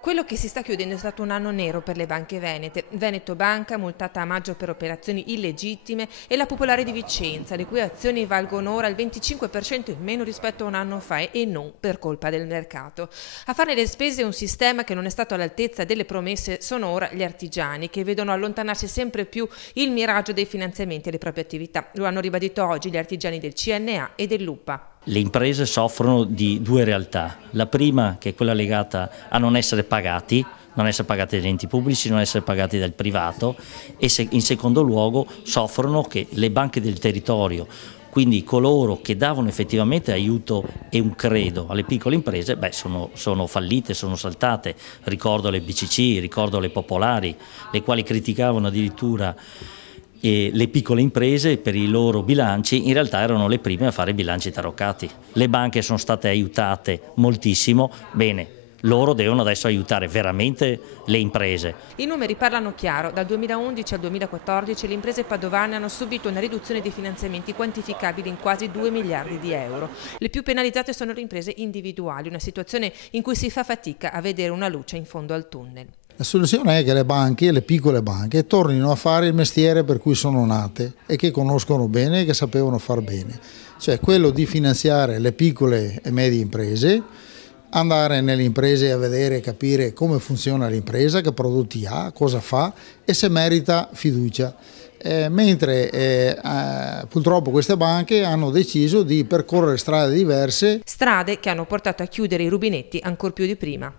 Quello che si sta chiudendo è stato un anno nero per le banche venete. Veneto Banca, multata a maggio per operazioni illegittime, e la Popolare di Vicenza, le cui azioni valgono ora il 25% in meno rispetto a un anno fa e non per colpa del mercato. A farne le spese un sistema che non è stato all'altezza delle promesse sono ora gli artigiani, che vedono allontanarsi sempre più il miraggio dei finanziamenti alle proprie attività. Lo hanno ribadito oggi gli artigiani del CNA e dell'UPA. Le imprese soffrono di due realtà. La prima, che è quella legata a non essere pagati dagli enti pubblici, non essere pagati dal privato, e in secondo luogo soffrono che le banche del territorio, quindi coloro che davano effettivamente aiuto e un credo alle piccole imprese, sono fallite, sono saltate. Ricordo le BCC, ricordo le popolari, le quali criticavano addirittura le piccole imprese per i loro bilanci. In realtà erano le prime a fare bilanci taroccati. Le banche sono state aiutate moltissimo, bene, loro devono adesso aiutare veramente le imprese. I numeri parlano chiaro: dal 2011 al 2014 le imprese padovane hanno subito una riduzione dei finanziamenti quantificabili in quasi 2 miliardi di euro. Le più penalizzate sono le imprese individuali, una situazione in cui si fa fatica a vedere una luce in fondo al tunnel. La soluzione è che le banche, le piccole banche, tornino a fare il mestiere per cui sono nate e che conoscono bene e che sapevano far bene, cioè quello di finanziare le piccole e medie imprese, andare nelle imprese a vedere e capire come funziona l'impresa, che prodotti ha, cosa fa e se merita fiducia. Mentre purtroppo queste banche hanno deciso di percorrere strade diverse. Strade che hanno portato a chiudere i rubinetti ancor più di prima.